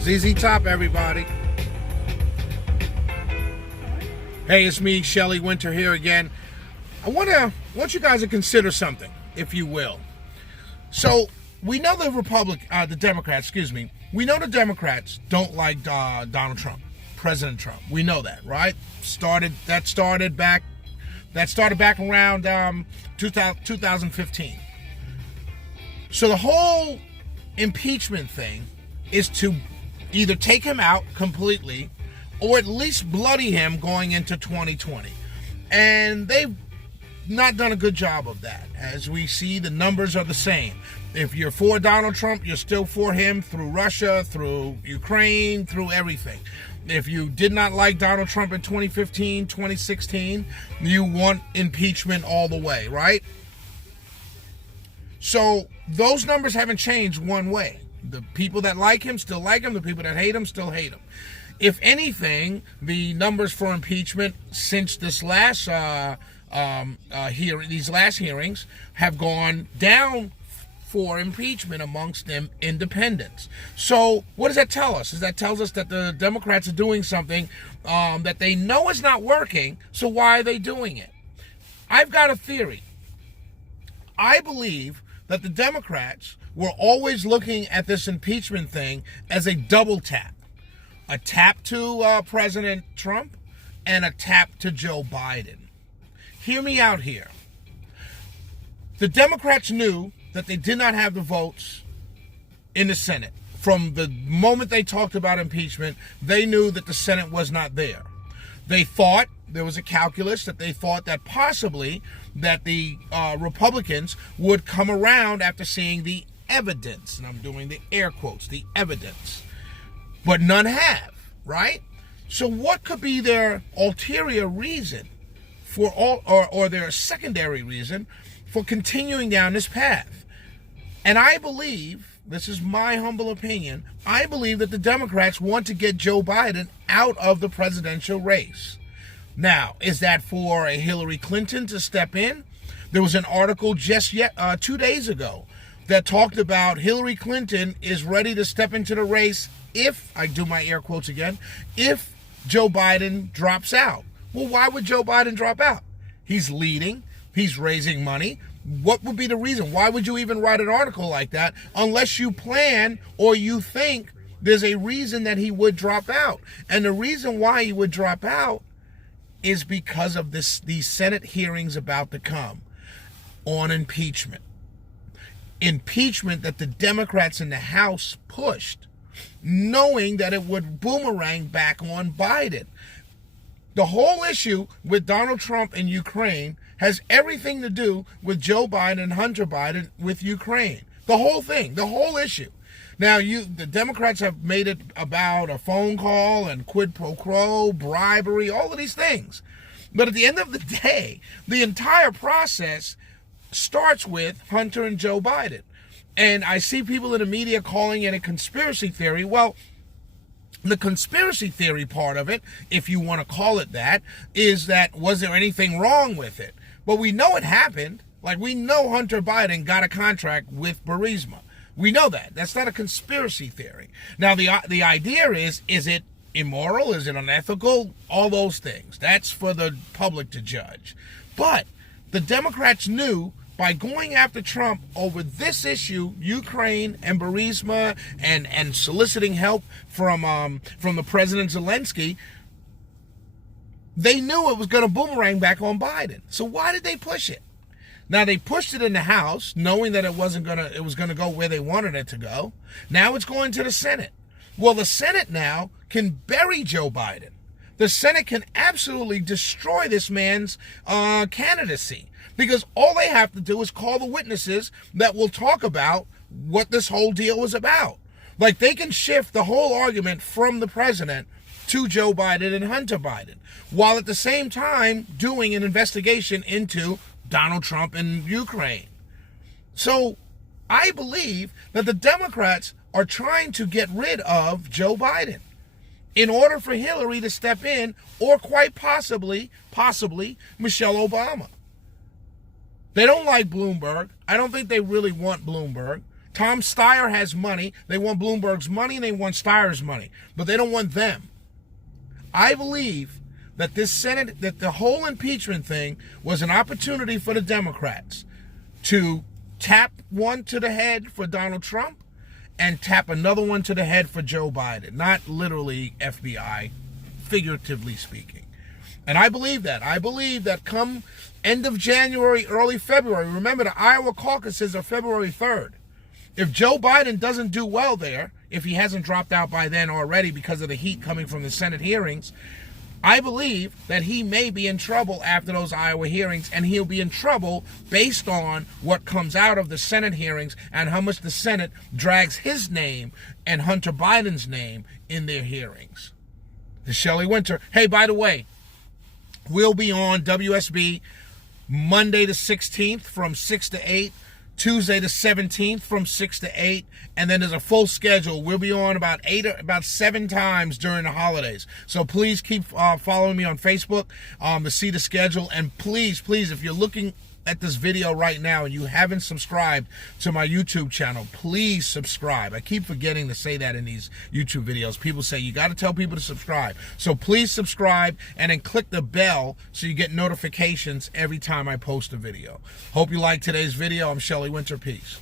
ZZ Top, everybody. Hey, it's me, Shelly Winter here again. I want you guys to consider something, if you will. So we know the Democrats. We know the Democrats don't like Donald Trump, President Trump. We know that, right? That started back around 2015. So the whole impeachment thing is to either take him out completely or at least bloody him going into 2020. And they've not done a good job of that. As we see, the numbers are the same. If you're for Donald Trump, you're still for him through Russia, through Ukraine, through everything. If you did not like Donald Trump in 2015, 2016, you want impeachment all the way, right? So those numbers haven't changed one way. The people that like him still like him. The people that hate him still hate him. If anything, the numbers for impeachment since this last these last hearings have gone down for impeachment amongst them independents. So what does that tell us? That tells us that the Democrats are doing something that they know is not working. So why are they doing it? I've got a theory. I believe that the Democrats were always looking at this impeachment thing as a double tap. A tap to President Trump and a tap to Joe Biden. Hear me out here. The Democrats knew that they did not have the votes in the Senate. From the moment they talked about impeachment, they knew that the Senate was not there. They thought, there was a calculus that they thought that possibly that the Republicans would come around after seeing the evidence, and I'm doing the air quotes, the evidence. But none have, right? So what could be their ulterior reason for or their secondary reason for continuing down this path? And I believe, this is my humble opinion, I believe that the Democrats want to get Joe Biden out of the presidential race. Now, is that for a Hillary Clinton to step in? There was an article just 2 days ago that talked about Hillary Clinton is ready to step into the race if, I do my air quotes again, if Joe Biden drops out. Well, why would Joe Biden drop out? He's leading, he's raising money. What would be the reason? Why would you even write an article like that unless you plan or you think there's a reason that he would drop out? And the reason why he would drop out is because of these Senate hearings about to come on impeachment. Impeachment that the Democrats in the House pushed, knowing that it would boomerang back on Biden. The whole issue with Donald Trump and Ukraine has everything to do with Joe Biden and Hunter Biden with Ukraine. The whole thing, the whole issue. Now, the Democrats have made it about a phone call and quid pro quo, bribery, all of these things. But at the end of the day, the entire process starts with Hunter and Joe Biden. And I see people in the media calling it a conspiracy theory. Well, the conspiracy theory part of it, if you want to call it that, is that was there anything wrong with it? Well, we know it happened. Like, we know Hunter Biden got a contract with Burisma. We know that. That's not a conspiracy theory. Now, the idea is it immoral? Is it unethical? All those things. That's for the public to judge. But the Democrats knew by going after Trump over this issue, Ukraine and Burisma, and soliciting help from the President Zelensky, they knew it was going to boomerang back on Biden. So why did they push it? Now, they pushed it in the House, knowing that it was going to go where they wanted it to go. Now it's going to the Senate. Well, the Senate now can bury Joe Biden. The Senate can absolutely destroy this man's candidacy, because all they have to do is call the witnesses that will talk about what this whole deal was about. Like, they can shift the whole argument from the president to Joe Biden and Hunter Biden, while at the same time doing an investigation into Donald Trump and Ukraine. So I believe that the Democrats are trying to get rid of Joe Biden in order for Hillary to step in, or quite possibly Michelle Obama. They don't like Bloomberg. I don't think they really want Bloomberg. Tom Steyer has money. They want Bloomberg's money and they want Steyer's money, but they don't want them. I believe that this Senate, that the whole impeachment thing was an opportunity for the Democrats to tap one to the head for Donald Trump and tap another one to the head for Joe Biden. Not literally FBI, figuratively speaking. And I believe that. I believe that come end of January, early February, remember the Iowa caucuses are February 3rd. If Joe Biden doesn't do well there, if he hasn't dropped out by then already because of the heat coming from the Senate hearings, I believe that he may be in trouble after those Iowa hearings, and he'll be in trouble based on what comes out of the Senate hearings and how much the Senate drags his name and Hunter Biden's name in their hearings. The Shelley Winter. Hey, by the way, we'll be on WSB Monday the 16th from 6 to 8. Tuesday the 17th from 6 to 8, and then there's a full schedule. We'll be on about 7 times during the holidays. So please keep following me on Facebook to see the schedule. And please, if you're looking at this video right now and you haven't subscribed to my YouTube channel, please subscribe. I keep forgetting to say that in these YouTube videos. People say you got to tell people to subscribe. So please subscribe and then click the bell so you get notifications every time I post a video. Hope you like today's video. I'm Shelley Winter. Peace.